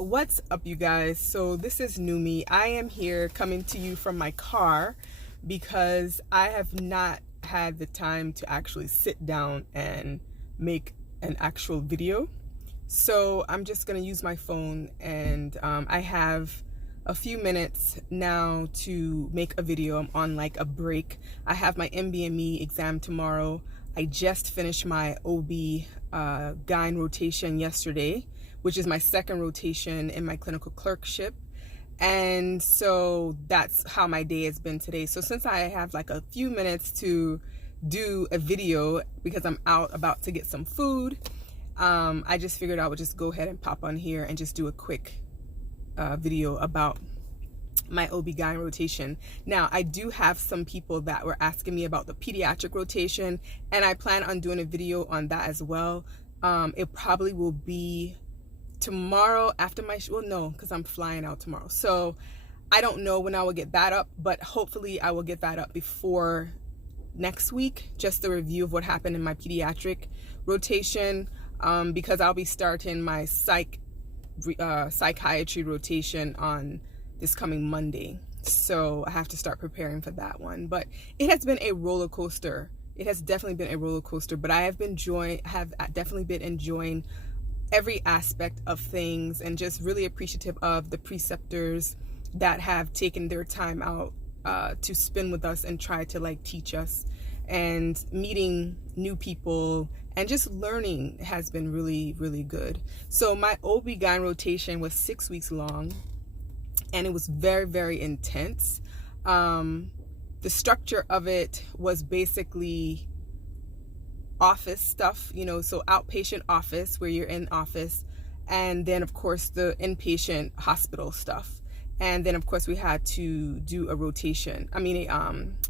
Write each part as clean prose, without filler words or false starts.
What's up, you guys? So this is Numi. I am here coming to you from my car because I have not had the time to actually sit down and make an actual video. So I'm just gonna use my phone, and I have a few minutes now to make a video. I'm on like a break. I have my MBME exam tomorrow. I just finished my OB-GYN rotation yesterday, which is my second rotation in my clinical clerkship. And so that's how my day has been today. So since I have like a few minutes to do a video because I'm out about to get some food, I just figured I would just go ahead and pop on here and just do a quick video about my OB-GYN rotation. Now, I do have some people that were asking me about the pediatric rotation, and I plan on doing a video on that as well. It probably will be tomorrow after my well, no, because I'm flying out tomorrow. So I don't know when I will get that up, but hopefully I will get that up before next week, just a review of what happened in my pediatric rotation, because I'll be starting my psychiatry rotation on this coming Monday. So I have to start preparing for that one. But it has been a roller coaster. It has definitely been a roller coaster, but I have definitely been enjoying every aspect of things, and just really appreciative of the preceptors that have taken their time out to spend with us and try to like teach us, and meeting new people and just learning has been really, really good. So my OB-GYN rotation was 6 weeks long, and it was very, very intense. The structure of it was basically office stuff, you know, so outpatient office where you're in office, and then of course the inpatient hospital stuff. And then of course we had to do a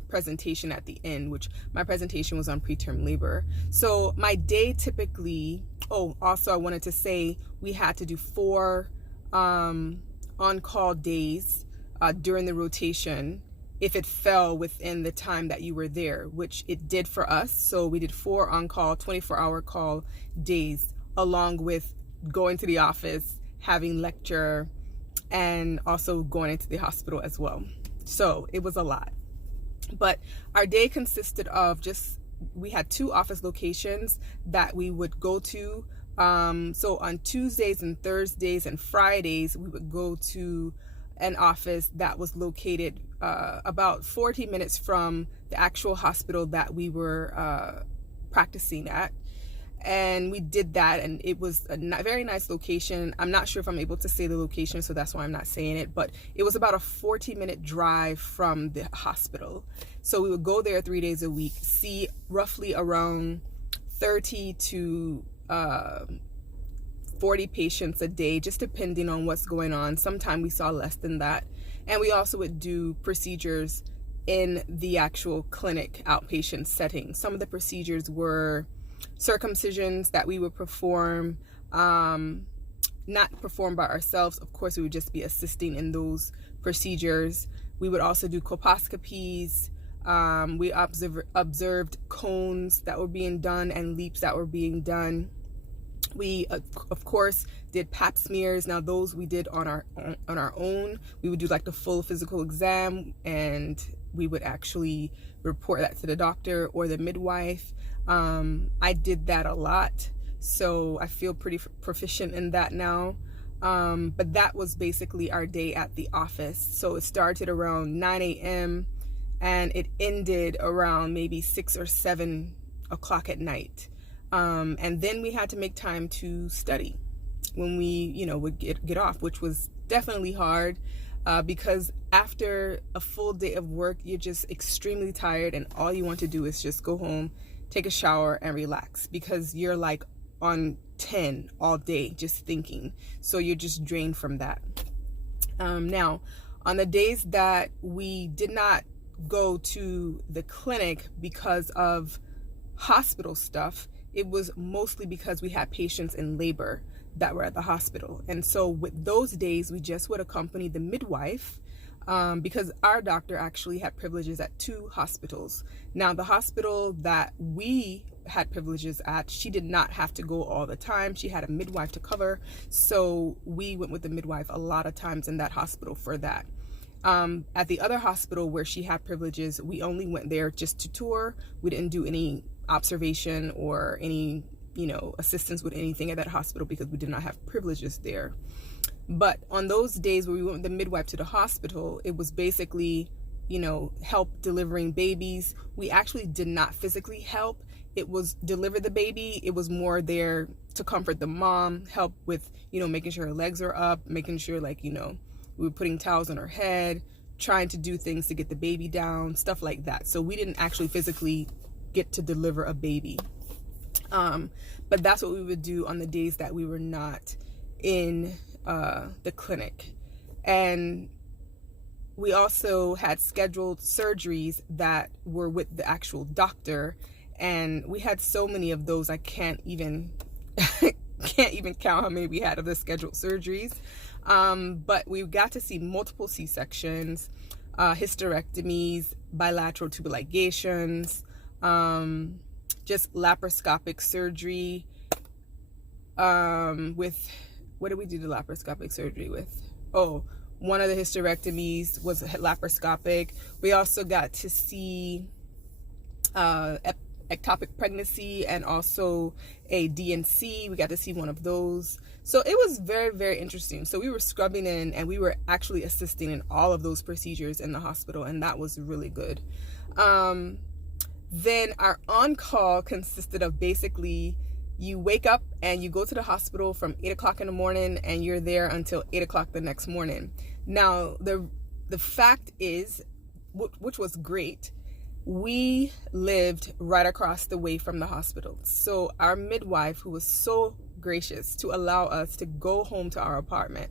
presentation at the end, which my presentation was on preterm labor. So my day typically, also I wanted to say we had to do 4 on-call days during the rotation if it fell within the time that you were there, which it did for us. So we did 4 on-call, 24-hour call days, along with going to the office, having lecture, and also going into the hospital as well. So it was a lot. But our day consisted of we had 2 office locations that we would go to. So on Tuesdays and Thursdays and Fridays, we would go to an office that was located about 40 minutes from the actual hospital that we were practicing at. And we did that, and it was a very nice location. I'm not sure if I'm able to say the location, so that's why I'm not saying it, but it was about a 40-minute drive from the hospital. So we would go there 3 days a week, see roughly around 30 to 40 patients a day, just depending on what's going on. Sometimes we saw less than that. And we also would do procedures in the actual clinic outpatient setting. Some of the procedures were circumcisions that we would perform, not performed by ourselves. Of course, we would just be assisting in those procedures. We would also do colposcopies. We observed cones that were being done and leaps that were being done. We of course did pap smears. Now those we did on our own. We would do like the full physical exam, and we would actually report that to the doctor or the midwife. I did that a lot, so I feel pretty proficient in that now. But that was basically our day at the office. So it started around 9 a.m. and it ended around maybe 6 or 7 o'clock at night. And then we had to make time to study when we, would get off, which was definitely hard, because after a full day of work, you're just extremely tired, and all you want to do is just go home, take a shower, and relax, because you're like on 10 all day just thinking. So you're just drained from that. Now, on the days that we did not go to the clinic because of hospital stuff, it was mostly because we had patients in labor that were at the hospital. And so with those days, we just would accompany the midwife, because our doctor actually had privileges at 2 hospitals. Now, the hospital that we had privileges at. She did not have to go all the time. She had a midwife to cover. So we went with the midwife a lot of times in that hospital for that. At the other hospital where she had privileges, we only went there just to tour. We didn't do any observation or any, assistance with anything at that hospital because we did not have privileges there. But on those days where we went with the midwife to the hospital, it was basically, help delivering babies. We actually did not physically help. It was deliver the baby. It was more there to comfort the mom, help with, making sure her legs are up, making sure we were putting towels on her head, trying to do things to get the baby down, stuff like that. So we didn't actually physically get to deliver a baby. But that's what we would do on the days that we were not in the clinic. And we also had scheduled surgeries that were with the actual doctor, and we had so many of those I can't even count how many we had of the scheduled surgeries. But we got to see multiple C-sections, hysterectomies, bilateral tubal ligations, just laparoscopic surgery, with, what did we do the laparoscopic surgery with? Oh, one of the hysterectomies was laparoscopic. We also got to see ectopic pregnancy and also a DNC. We got to see one of those. So it was very, very interesting. So we were scrubbing in and we were actually assisting in all of those procedures in the hospital, and that was really good. Then our on-call consisted of basically you wake up and you go to the hospital from 8 o'clock in the morning and you're there until 8 o'clock the next morning. Now, the fact is, which was great, we lived right across the way from the hospital. So our midwife, who was so gracious to allow us to go home to our apartment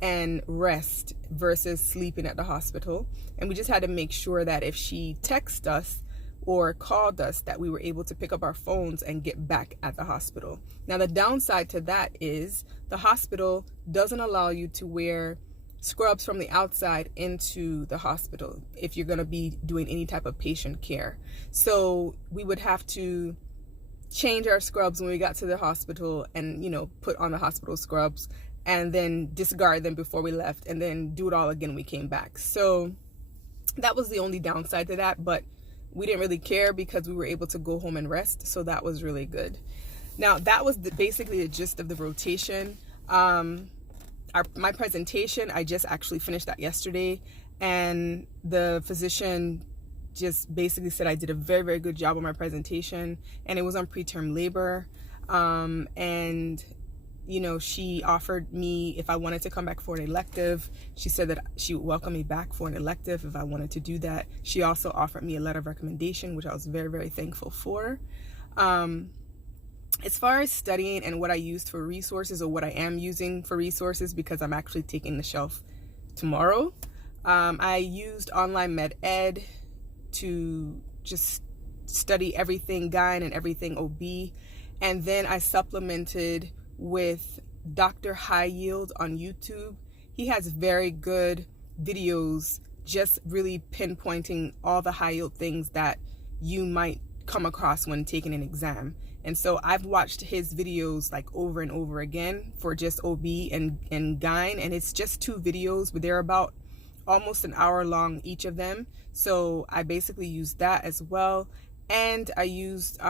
and rest versus sleeping at the hospital. And we just had to make sure that if she texted us or called us, that we were able to pick up our phones and get back at the hospital. Now, the downside to that is the hospital doesn't allow you to wear scrubs from the outside into the hospital if you're going to be doing any type of patient care. So we would have to change our scrubs when we got to the hospital and, put on the hospital scrubs and then discard them before we left and then do it all again when we came back. So that was the only downside to that, but we didn't really care because we were able to go home and rest. So that was really good. Now, that was basically the gist of the rotation. My presentation, I just actually finished that yesterday, and the physician just basically said I did a very, very good job on my presentation, and it was on preterm labor. And she offered me if I wanted to come back for an elective. She said that she would welcome me back for an elective if I wanted to do that. She also offered me a letter of recommendation, which I was very, very thankful for. As far as studying and what I used for resources, or what I am using for resources, because I'm actually taking the shelf tomorrow, I used online med ed to just study everything GYN and everything OB. And then I supplemented with Dr. High Yield on YouTube. He has very good videos just really pinpointing all the high yield things that you might come across when taking an exam. And so I've watched his videos over and over again for just OB and GYN, and it's just 2 videos, but they're about almost an hour long each of them. So I basically used that as well. And I used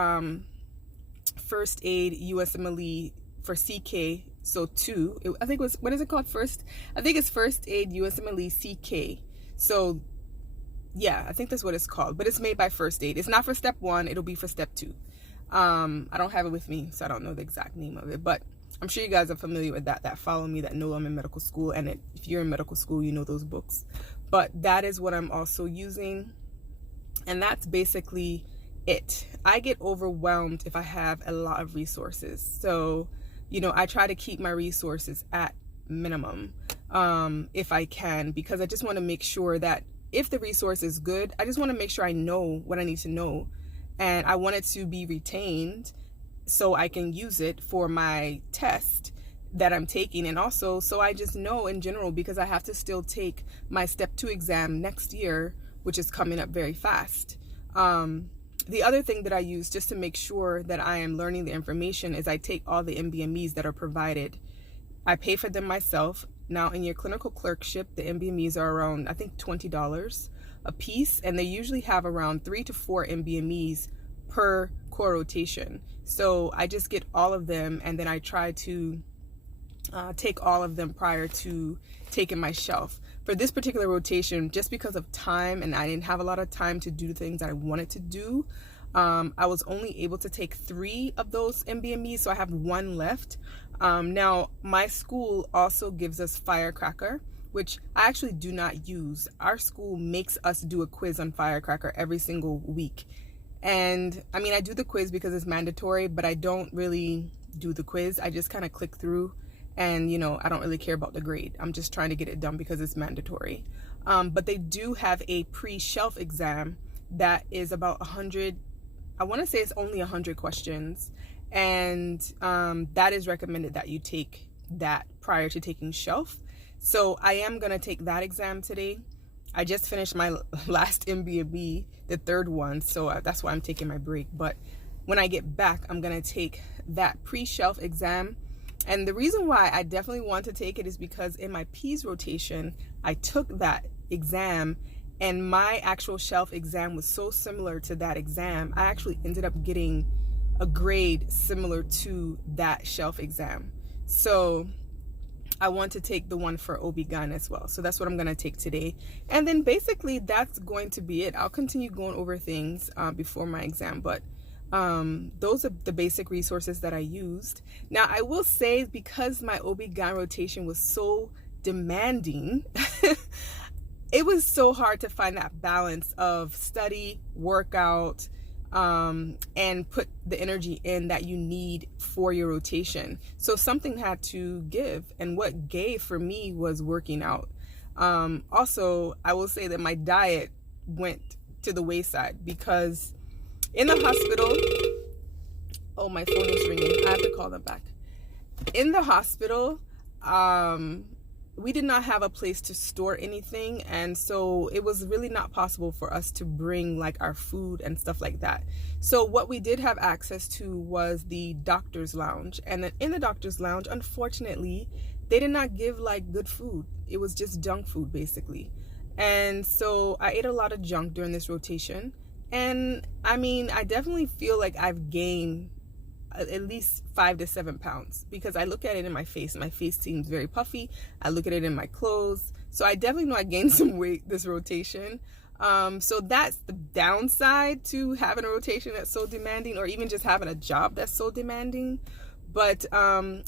First Aid USMLE for CK, so 2. I think it was, what is it called? I think it's First Aid USMLE CK. So yeah, I think that's what it's called, but it's made by First Aid. It's not for step 1, it'll be for step 2. I don't have it with me, so I don't know the exact name of it, but I'm sure you guys are familiar with that follow me, that know I'm in medical school, and if you're in medical school, you know those books. But that is what I'm also using, and that's basically it. I get overwhelmed if I have a lot of resources, so I try to keep my resources at minimum if I can, because I just want to make sure that if the resource is good, I just want to make sure I know what I need to know, and I want it to be retained so I can use it for my test that I'm taking, and also so I just know in general, because I have to still take my step 2 exam next year, which is coming up very fast. The other thing that I use just to make sure that I am learning the information is I take all the NBMEs that are provided. I pay for them myself. Now, in your clinical clerkship, the NBMEs are around, I think, $20 a piece, and they usually have around 3 to 4 NBMEs per core rotation. So I just get all of them, and then I try to take all of them prior to taking my shelf. For this particular rotation, just because of time, and I didn't have a lot of time to do the things I wanted to do, I was only able to take 3 of those NBMEs, so I have 1 left. Now, my school also gives us Firecracker, which I actually do not use. Our school makes us do a quiz on Firecracker every single week. And I mean, I do the quiz because it's mandatory, but I don't really do the quiz. I just kind of click through, and you know, I don't really care about the grade. I'm just trying to get it done because it's mandatory. But they do have a pre-shelf exam that is about 100, I want to say it's only 100 questions. And that is recommended that you take that prior to taking shelf. So I am going to take that exam today. I just finished my last MBME, the 3rd one, so that's why I'm taking my break. But when I get back, I'm going to take that pre-shelf exam. And the reason why I definitely want to take it is because in my P's rotation, I took that exam, and my actual shelf exam was so similar to that exam, I actually ended up getting a grade similar to that shelf exam. So I want to take the one for OB-GYN as well. So that's what I'm going to take today. And then basically that's going to be it. I'll continue going over things before my exam, but those are the basic resources that I used. Now, I will say, because my OB-GYN rotation was so demanding, it was so hard to find that balance of study, workout, and put the energy in that you need for your rotation. So something had to give, and what gave for me was working out. Also, I will say that my diet went to the wayside, because in the hospital, oh, my phone is ringing. I have to call them back. In the hospital, we did not have a place to store anything, and so it was really not possible for us to bring like our food and stuff like that. So what we did have access to was the doctor's lounge, and then in the doctor's lounge, unfortunately, they did not give like good food. It was just junk food basically. And so I ate a lot of junk during this rotation, and I mean, I definitely feel like I've gained at least 5 to 7 pounds, because I look at it in my face. My face seems very puffy. I look at it in my clothes. So I definitely know I gained some weight this rotation. So that's the downside to having a rotation that's so demanding, or even just having a job that's so demanding. But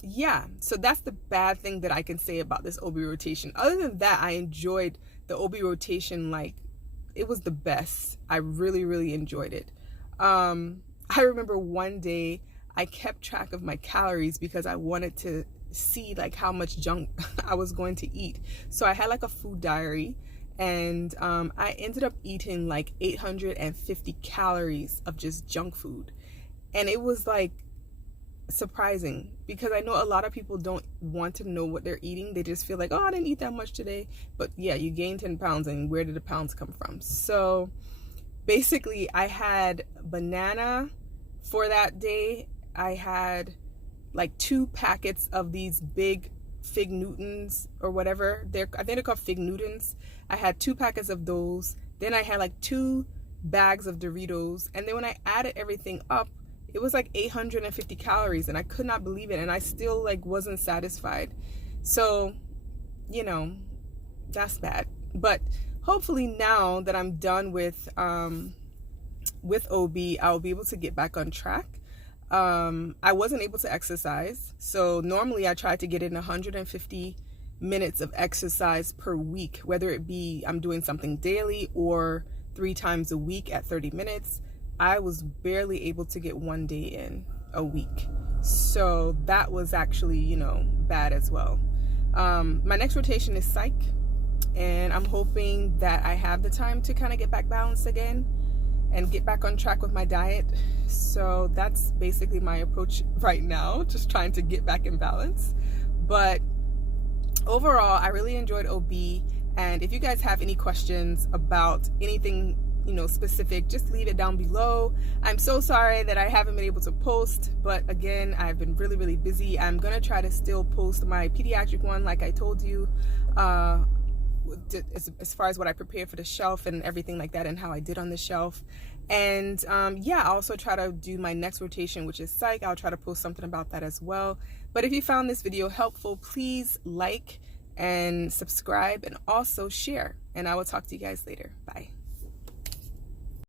yeah, so that's the bad thing that I can say about this OB rotation. Other than that, I enjoyed the OB rotation. Like, it was the best. I really, really enjoyed it. I remember one day I kept track of my calories because I wanted to see like how much junk I was going to eat. So I had like a food diary, and I ended up eating like 850 calories of just junk food. And it was like surprising, because I know a lot of people don't want to know what they're eating. They just feel like, oh, I didn't eat that much today. But yeah, you gained 10 pounds, and where did the pounds come from? So basically, I had banana for that day. I had like 2 packets of these big Fig Newtons or whatever. I think they're called Fig Newtons. I had 2 packets of those. Then I had like 2 bags of Doritos. And then when I added everything up, it was like 850 calories, and I could not believe it. And I still like wasn't satisfied. So, you know, that's bad. But hopefully now that I'm done with OB, I'll be able to get back on track. I wasn't able to exercise. So normally I try to get in 150 minutes of exercise per week, whether it be I'm doing something daily or 3 times a week at 30 minutes. I was barely able to get 1 day in a week. So that was actually, you know, bad as well. My next rotation is psych, and I'm hoping that I have the time to kind of get back balanced again and get back on track with my diet. So that's basically my approach right now, just trying to get back in balance. But overall, I really enjoyed OB. And if you guys have any questions about anything specific, just leave it down below. I'm so sorry that I haven't been able to post, but again, I've been really, really busy. I'm gonna try to still post my pediatric one like I told you, as far as what I prepared for the shelf and everything like that and how I did on the shelf. And yeah, I'll also try to do my next rotation, which is psych. I'll try to post something about that as well. But if you found this video helpful, please like and subscribe and also share. And I will talk to you guys later. Bye.